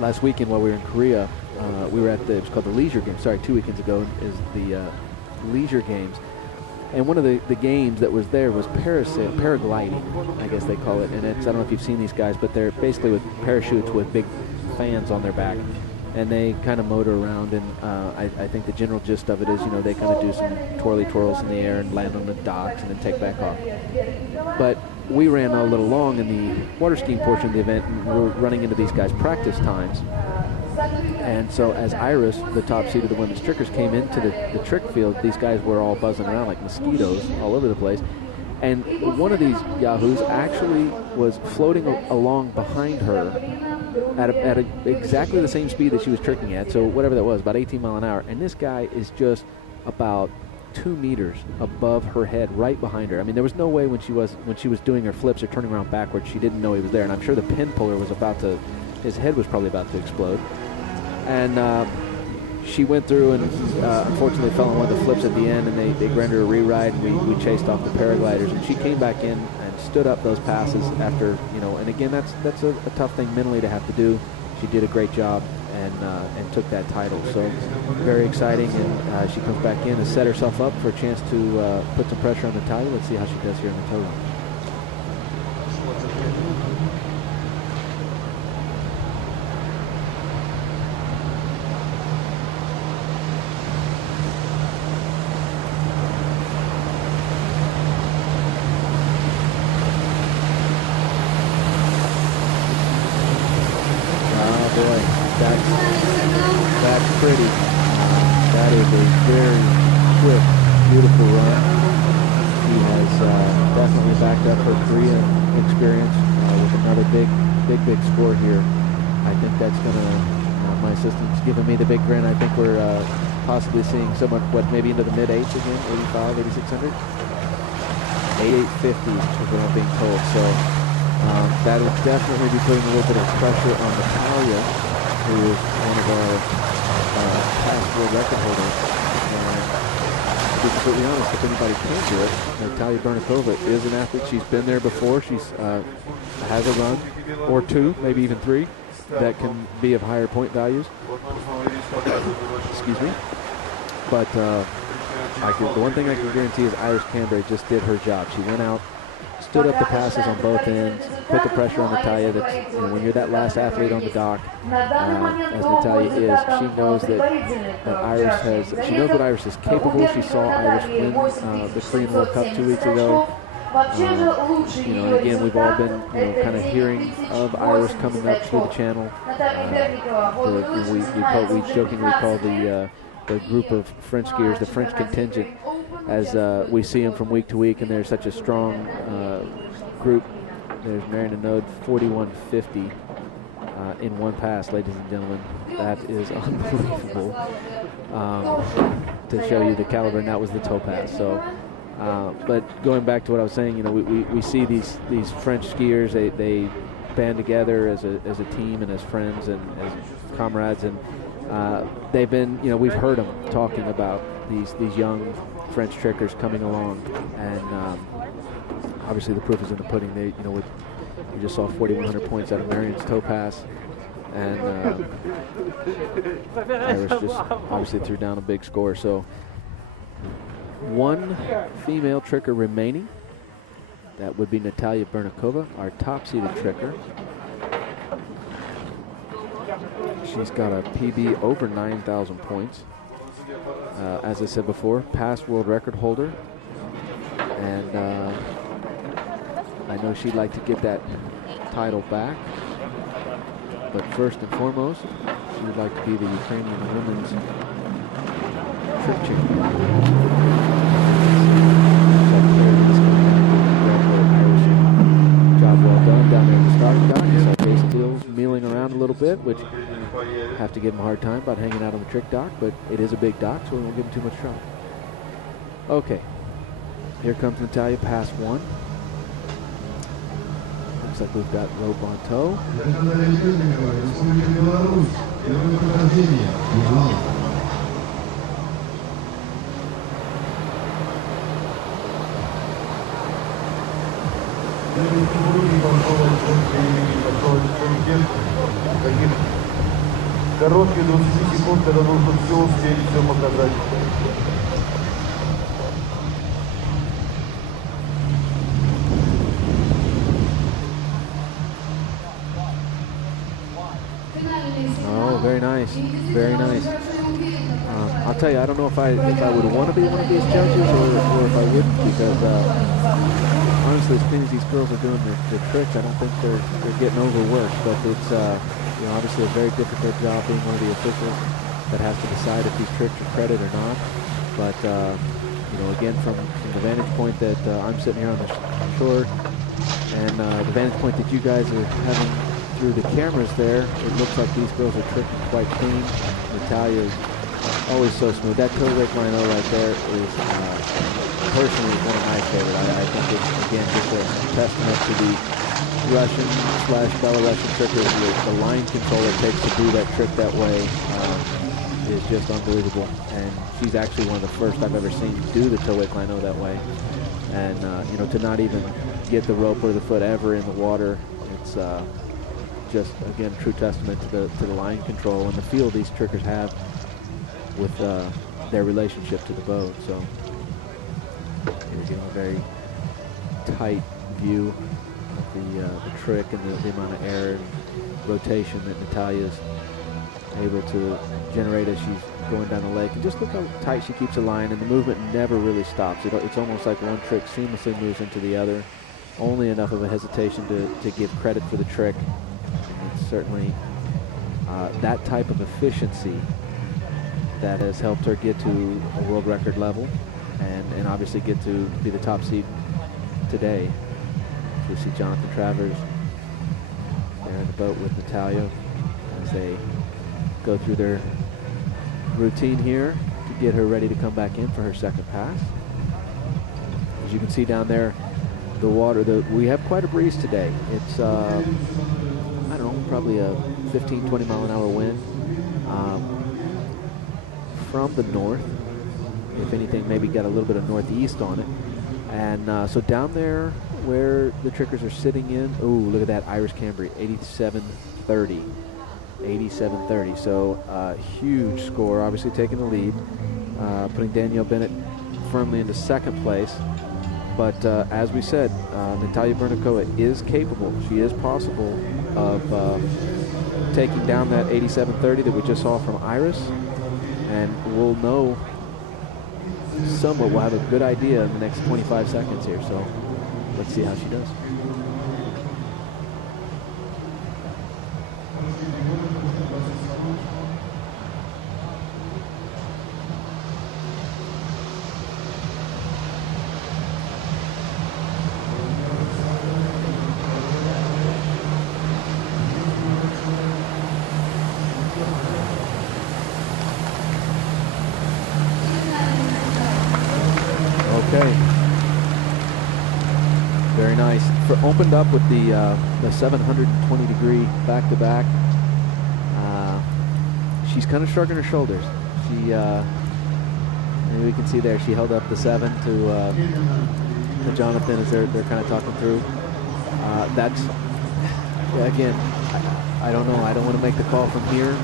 last weekend while we were in Korea, we were at it was called the Leisure Games. Sorry, 2 weekends ago is the Leisure Games. And one of the games that was there was paragliding, I guess they call it. And it's, I don't know if you've seen these guys, but they're basically with parachutes with big fans on their back. And they kind of motor around, and I think the general gist of it is, you know, they kind of do some twirly twirls in the air and land on the docks and then take back off. But we ran a little long in the water skiing portion of the event, and we were running into these guys' practice times. And so as Iris, the top seed of the women's trickers, came into the trick field, these guys were all buzzing around like mosquitoes all over the place. And one of these yahoos actually was floating along behind her at exactly the same speed that she was tricking at, so whatever that was, about 18 miles an hour. And this guy is just about 2 meters above her head, right behind her. I mean, there was no way when she was doing her flips or turning around backwards, she didn't know he was there. And I'm sure the pin puller was his head was probably about to explode. And she went through and unfortunately fell on one of the flips at the end, and they granted her a reride, and we chased off the paragliders. And she came back in and stood up those passes after, you know, and again, that's a tough thing mentally to have to do. She did a great job and took that title. So very exciting, and she comes back in and set herself up for a chance to put some pressure on Natalia. Let's see how she does here in the total. That's pretty. That is a very quick, beautiful run. She has definitely backed up her Korean experience with another big score here. I think that's going to, my assistant's giving me the big grin. I think we're possibly seeing someone, maybe into the mid-8s again, 85, 8,600? 8,850 is what I'm being told. So that will definitely be putting a little bit of pressure on Natalia, who is one of our past world record holders. And to be completely honest, if anybody can do it, Natalia Bernikova is an athlete. She's been there before. She's has a run or two, maybe even three, that can be of higher point values. Excuse me. But the one thing I can guarantee is Iris Cambray just did her job. She went out, stood up the passes on both ends, put the pressure on Natalia. That's, you know, when you're that last athlete on the dock, as Natalia is, she knows that Iris has. She knows what Iris is capable. She saw Iris win the Korean World Cup 2 weeks ago. You know, and again, we've all been, you know, kind of hearing of Iris coming up through the channel. We jokingly call the group of French skiers the French contingent, as we see them from week to week, and they're such a strong group. There's Marion Anode, 4150 in one pass, ladies and gentlemen. That is unbelievable to show you the caliber, and that was the toe pass. So, but going back to what I was saying, you know, we see these French skiers, they band together as a team and as friends and as comrades, and they've been, you know, we've heard them talking about these young French trickers coming along, and obviously the proof is in the pudding. They, you know, we just saw 4,100 points out of Marion's toe pass, and Iris just obviously threw down a big score. So one female tricker remaining. That would be Natalia Bernikova, our top-seeded tricker. She's got a PB over 9,000 points. As I said before, past world record holder. And I know she'd like to get that title back. But first and foremost, she would like to be the Ukrainian women's trick champion. Job well done down there at the starting dock. You saw Jason Steels mealing around a little bit, which have to give him a hard time about hanging out on the trick dock, but it is a big dock, so we won't give him too much trouble. Okay, here comes Natalia, pass one. Looks like we've got rope on toe. Короткие 20 секунд, когда нужно все успеть, все показать. Oh, very nice, very nice. I'll tell you, I don't know if I would want to be one of these judges or if I wouldn't, because honestly, as soon as these girls are doing the tricks, I don't think they're getting overworked. But it's you know, obviously a very difficult job being one of the officials that has to decide if these tricks are credit or not. But you know, again, from the vantage point that I'm sitting here on the shore, and the vantage point that you guys are having through the cameras there, it looks like these girls are tricking quite clean. Natalya is always so smooth. That toe rake lino right there is personally one of my favorite. I think it's, again, just a testament to the Russian/Belarusian trickers. The line control it takes to do that trick that way is just unbelievable. And she's actually one of the first I've ever seen do the toe rake lino that way. And you know, to not even get the rope or the foot ever in the water, it's just, again, true testament to the line control and the feel these trickers have with their relationship to the boat. So you're getting a very tight view of the trick and the amount of air and rotation that Natalya is able to generate as she's going down the lake. And just look how tight she keeps the line, and the movement never really stops. It's almost like one trick seamlessly moves into the other. Only enough of a hesitation to give credit for the trick. And it's certainly that type of efficiency that has helped her get to a world record level and obviously get to be the top seed today. So we see Jonathan Travers there in the boat with Natalya as they go through their routine here to get her ready to come back in for her second pass. As you can see down there, the water, we have quite a breeze today. It's, I don't know, probably a 15, 20 mile an hour wind from the north. If anything, maybe got a little bit of northeast on it. And so down there where the trickers are sitting in, ooh, look at that Iris Cambry, 87.30. 87.30, so huge score, obviously taking the lead, putting Danielle Bennett firmly into second place. But as we said, Natalya Vernikova is capable. She is possible of taking down that 87.30 that we just saw from Iris, and we'll know somewhat. We'll have a good idea in the next 25 seconds here. So let's see how she does. Okay. Very nice. Opened up with the 720 degree back-to-back. She's kind of shrugging her shoulders. She, maybe we can see there, she held up the 7 to Jonathan as they're kind of talking through. That's, again, I don't know. I don't want to make the call from here.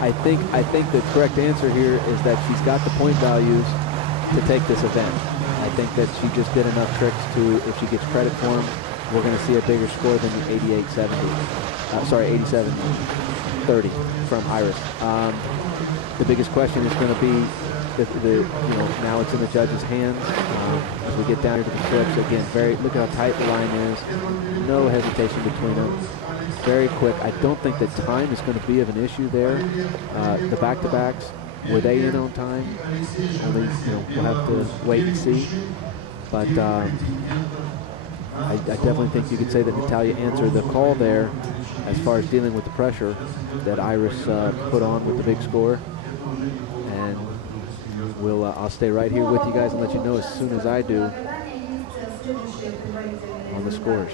I think the correct answer here is that she's got the point values to take this event. I think that she just did enough tricks to, if she gets credit for them, we're going to see a bigger score than the 88.70. Sorry, 87.30 from Iris. The biggest question is going to be, you know, now it's in the judges' hands. As we get down here to the trips, again, look at how tight the line is. No hesitation between them. Very quick. I don't think that time is going to be of an issue there. The back-to-backs, were they in on time? Only, you know, we'll have to wait and see. But I definitely think you could say that Natalya answered the call there as far as dealing with the pressure that Iris put on with the big score. And I'll stay right here with you guys and let you know as soon as I do on the scores.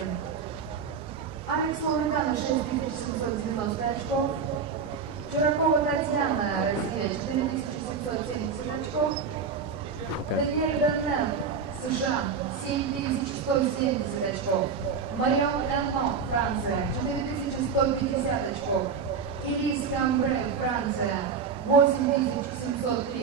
Чуракова Татьяна, Россия, 4770 очков. Даниэль Даннел, США, 7170 очков. Марион Эрно, Франция, 4150 очков. Элис Камбре, Франция, 8730.